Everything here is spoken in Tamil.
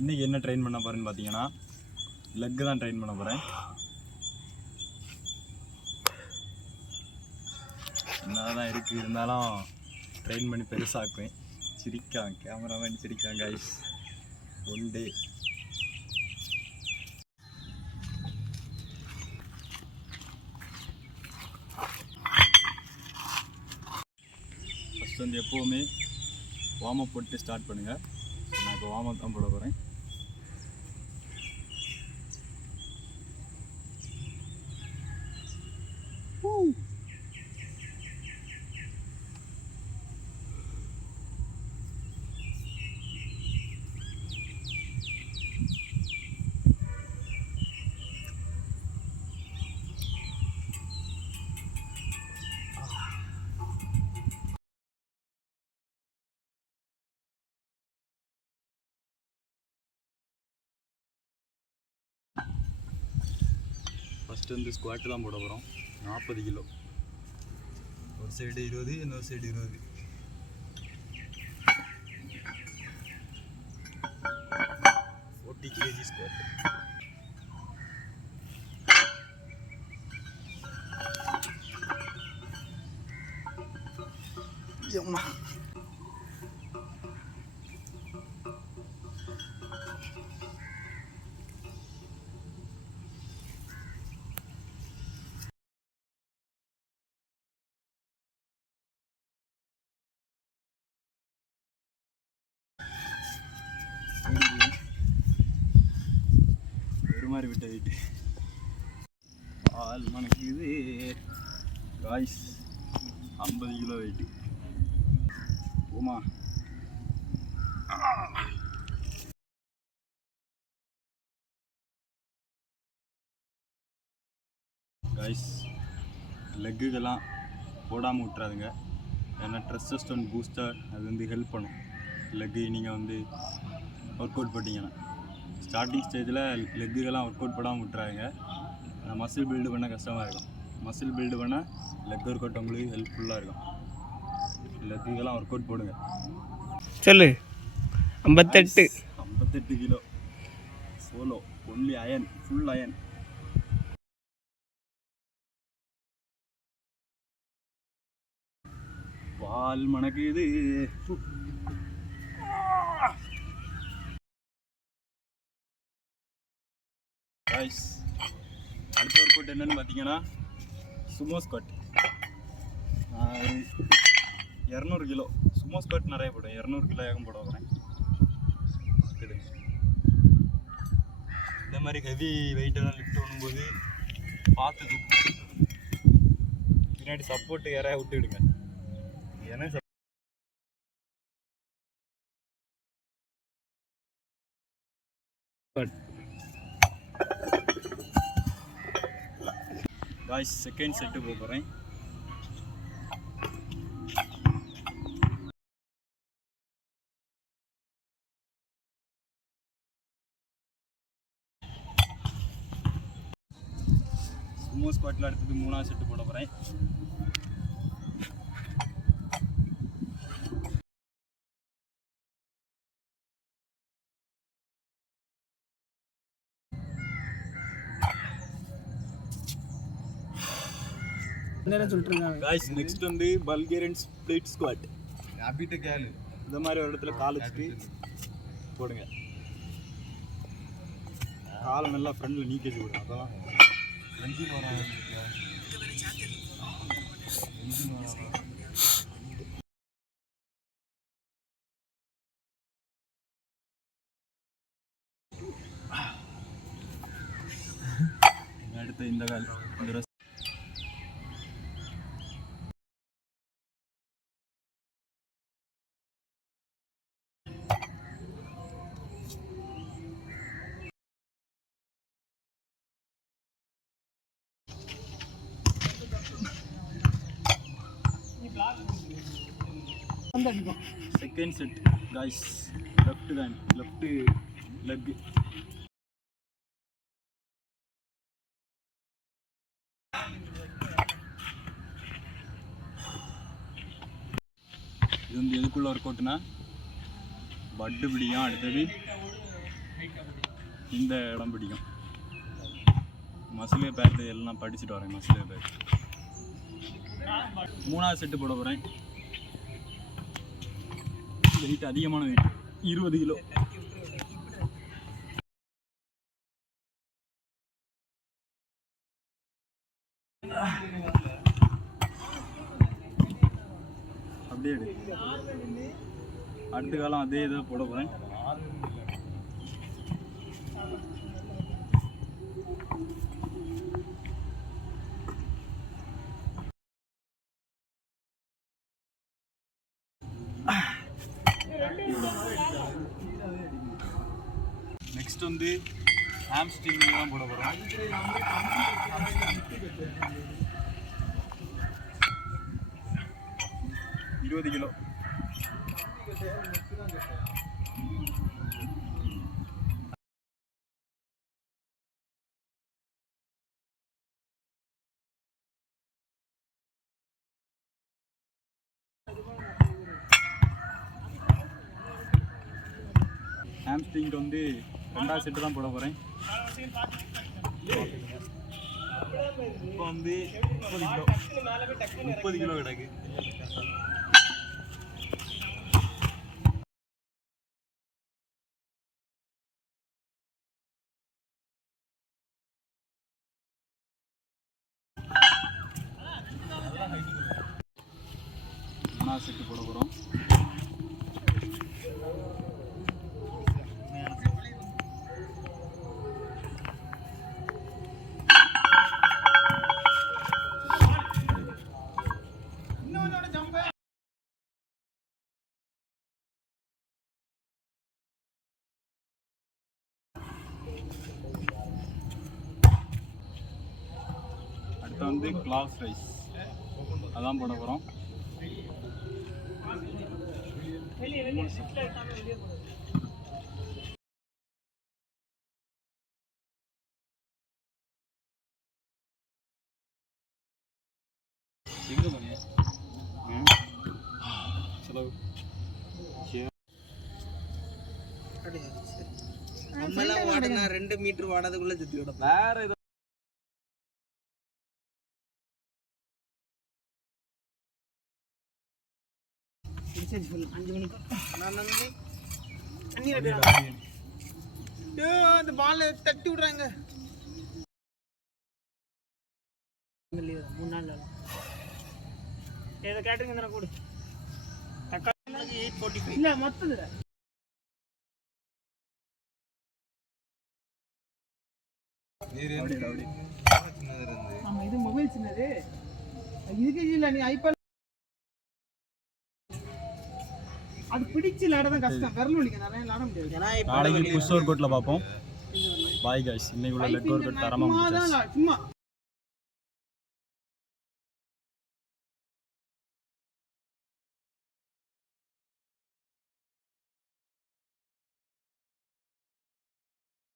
இன்றைக்கி என்ன ட்ரெயின் பண்ண போகிறேன்னு பார்த்தீங்கன்னா லெக்கு தான் ட்ரெயின் பண்ண போகிறேன். என்ன தான் இருக்குது இருந்தாலும் ட்ரெயின் பண்ணி பெருசாக்குவேன். சிரிக்கான் கேமராமேன் சிரிக்கான் கைஸ். ஒன் டே ஃபஸ்ட் வந்து எப்போவுமே வார்ம் அப் போட்டு ஸ்டார்ட் பண்ணுங்கள். நான் இப்போ வார்ம் அப் தான் போட போகிறேன். ஃபஸ்ட்டு வந்து ஸ்குவாட்டு தான் போட போகிறோம். 40 கிலோ, ஒரு சைடு 20, இன்னொரு சைடு 20. kg squad. அம்மா மாதிரி விட்ட வெயிட்டு ஆள் மணக்குது காய்ஸ். 50 கிலோ வெயிட்டு போமா. காய்ஸ் லெக்குக்கெல்லாம் போடாமல் விட்டுறாதுங்க. ஏன்னா டெஸ்டோஸ்டெரான் பூஸ்டர் அது வந்து ஹெல்ப் பண்ணும். லெக்கு நீங்கள் வந்து ஒர்க் அவுட் பண்ணிங்கன்னா ஸ்டார்டிங் ஸ்டேஜில் லெக்குக்கெல்லாம் ஒர்க் அவுட் பண்ணாமல் விட்டுறாங்க. மசில் பில்டு பண்ண கஷ்டமாக இருக்கும். மசில் பில்டு பண்ண லெக் ஒர்க் அவுட் உங்களுக்கு ஹெல்ப்ஃபுல்லாக இருக்கும். லெக்குக்கெல்லாம் ஒர்க் அவுட் போடுங்க. சொல்லு. 58 kilo solo only iron, full iron. பால் மணக்குது. காய்ஸ் அடுத்த ஒர்க் அவுட் என்னென்னு பார்த்தீங்கன்னா sumo squat. 200 kilo sumo squat நிறைய போடும். 200 கிலோ ஏகம் போட போகிறேன். இந்த மாதிரி ஹெவி வெயிட்டெல்லாம் லிஃப்ட் பண்ணும்போது பார்த்து தூக்கும். பின்னாடி சப்போர்ட்டு யாரையா விட்டுவிடுங்க. ஏன்னா காய்ஸ் செகண்ட் செட்டு போக போகிறேன். சுமோ ஸ்குவாட்டில் அடுத்தது 3ஆவது செட்டு போட போகிறேன். காய்ஸ் நெக்ஸ்ட் வந்து பல்கேரியன் ஸ்ப்ளிட் ஸ்குவாட். இந்த மாதிரி ஒரு இடத்துல கால் வச்சுட்டு போடுங்க. காலை நல்லா ஃப்ரண்டில் நீக்கி விடுங்க. அப்போதான் அடுத்து இந்த கால் இந்த second set guys. Left hand left leg. இது வந்து எதுக்குள்ள ஒர்க் அவுட்னா பட்டு பிடிக்கும். அடுத்தது இந்த இடம் பிடிக்கும். மசிலே பேட் எல்லாம் படிச்சுட்டு வரேன். மசிலே பேட் 3வது செட்டு போட போகிறேன். வெயிட் அதிகமான வெயிட் 20 கிலோ. அப்படியே அடுத்த காலம் அதே இதை போட போகிறேன். நெக்ஸ்ட் வந்து ஹாம்ஸ்ட்ரிங் தான் போட போகிறோம். 20 கிலோ. ஹாம்ஸ்ட்ரிங் வந்து 2வது செட்டு தான் போட போகிறேன். இப்போ வந்து 30 கிலோ கிடக்கு. செட்டு போட போகிறோம். அடுத்து வந்து கிளாஸ் ரைஸ் அதான் போட போகிறோம். நம்மளாம் ஓடனா 2 மீட்டர் ஓடாதக்குள்ள சுத்தி விட வேற ஏதோ சரி 5 மணிக்கு நான் வந்து தண்ணி அந்த பால் தட்டி விடுறாங்க. 3 நாள் ஏதோ கேட்டரிங் தான கூட தக்காளி 845 இல்ல மொத்தத்துல ஆமா இது மொபைல் சின்னது இதுக்கு இல்ல நீ ஐபாட் அது பிடிச்சு விளையாடதான் கஷ்டம். விரல் வலிக்க நிறைய விளையாட முடியாது. நாளைக்கு புஷ் ஒர்க் அவுட்ல பார்ப்போம். பாய் गाइस. இன்னைக்கு உள்ள லெக் ஒர்க் அவுட் தரமா முடிஞ்சிருச்சு. சும்மா